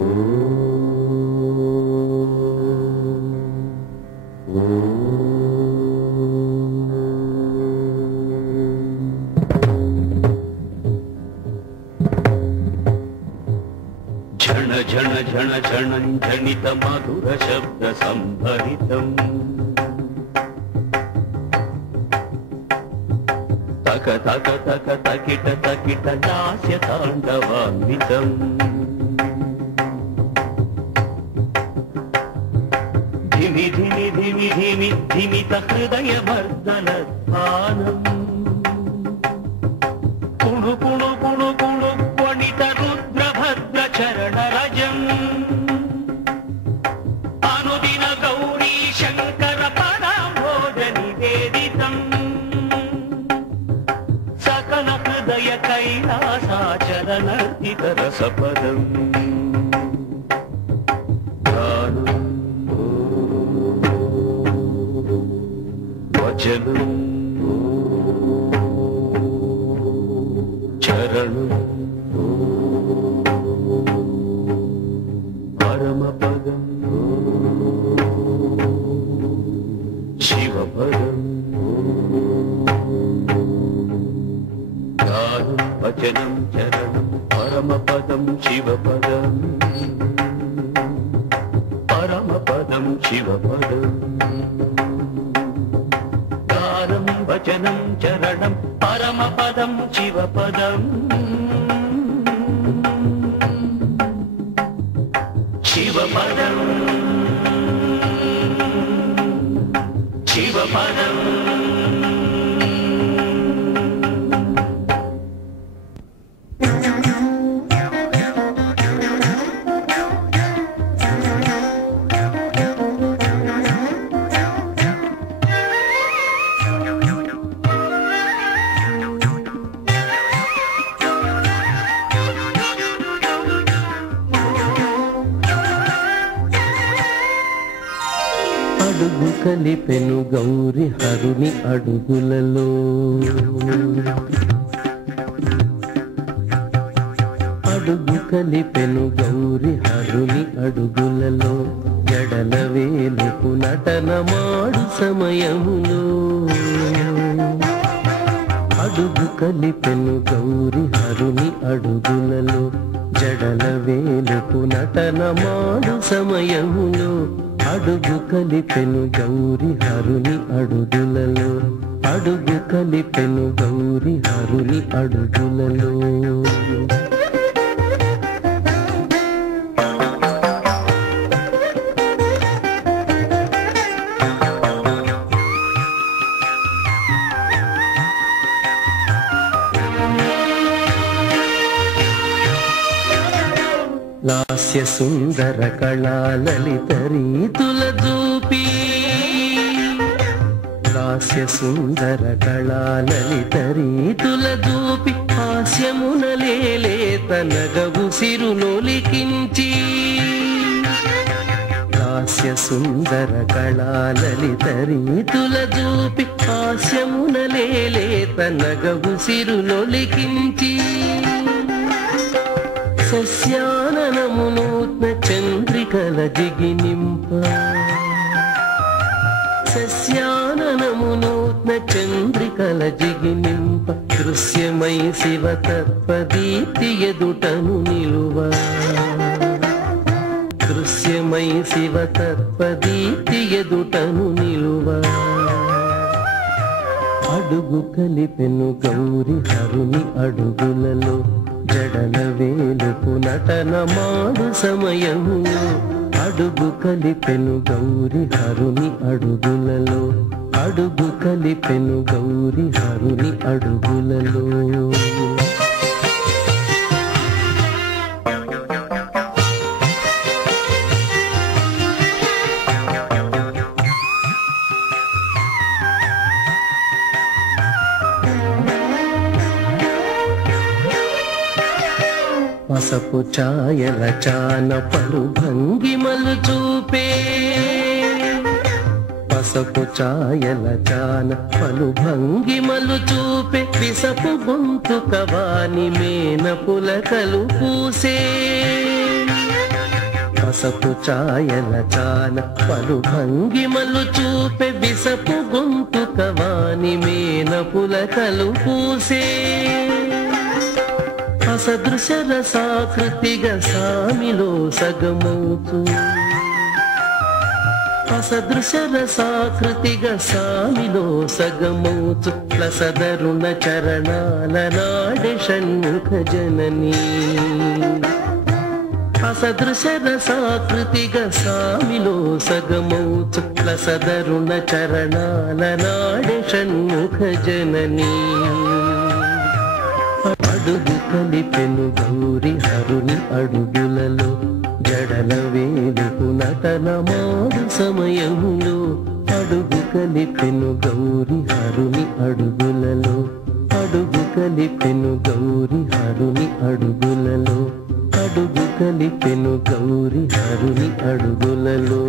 झण झण झण झणं झणित मधुर शब्द संभरितम् तक तक तक तकिट तकिट लास्य ताण्डवान्वितम् धिमि धिमि धिमि धिमि धिमित हृदय मर्दनस्थानम् कुणु कुणु कुणु कुणु क्वणित रुद्रभद्र चरणरजम् अनुदिन गौरी शङ्कर पराम्भोज निवेदितम् सकल हृदय कैलासाचलनर्तित रसपदम् वचनम् चरणम् परमपदम् शिवपदम् गानं वचनं चरणं परमपदं शिवपदम् परमपदं शिवपदम् गानं वचनं चरणं परमपदं शिवपदम् शिवपदम् शिवपदम् అడుగు కలిపెను గౌరి హరుని అడుగులలో అడుగు కలిపెను గౌరి హరుని అడుగులలో జడల వేలుపు నటనమాడు సమయములో అడుగు కలిపెను గౌరి హరుని అడుగులలో జడల వేలుపు నటనమాడు సమయములో అడుగు కలిపెను గౌరి హరుని అడుగులలో అడుగు కలిపెను గౌరి హరుని అడుగులలో లాస్య సుందర కళా లలిత రీతుల చూపి లాస్య సుందర కళా లలిత రీతుల చూపి హాస్యమున లేలేత నగవు సిరునొలికించి లాస్య సుందర కళా లలిత రీతుల చూపి హాస్యమున లేలేత నగవు సిరునొలికించి సస్యాననమునూత్న చంద్రికల జిగినింప సస్యాననమునూత్న చంద్రికల జిగినింప దృశ్యమై శివతత్వదీప్తి ఎదుటను నిలువ దృశ్యమై శివతత్వదీప్తి ఎదుటను నిలువ అడుగు కలిపెను గౌరి హరుని అడుగులలో జడల వేలుపు నటనమాడు సమయములో అడుగు కలిపెను గౌరి హరుని అడుగులలో అడుగు కలిపెను గౌరి హరుని అడుగులలో పసపు ఛాయల చాన పలు భంగిమలు చూపే పసపు ఛాయల చాన పలు భంగిమలు చూపే విసపు గొంతు కవాని మేన పులకలు పూసే పసపు ఛాయల చాన పలు భంగిమలు చూపె విసపు గొంతు కవాని మేన పులకలు పూసే అసదృశ రసాకృతిగా సామిలో సగమవుతూ అసదృశ రసాకృతిగా సామిలో సగమౌచు లసదరుణ చరణాల నాడి షణ్ముఖ జననీ అసదృశ రసాకృతిగా సామిలో సగమౌచు లసదరుణ చరణాల నాడి షణ్ముఖ జననీ అడుగు కలిపెను గౌరి హరుని అడుగులలో జడల వేలుకు నటనమాడు సమయంలో అడుగు కలిపెను గౌరి హరుని అడుగులలో అడుగు కలిపెను గౌరి హరుని అడుగులలో అడుగు కలిపెను గౌరి హరుని అడుగులలో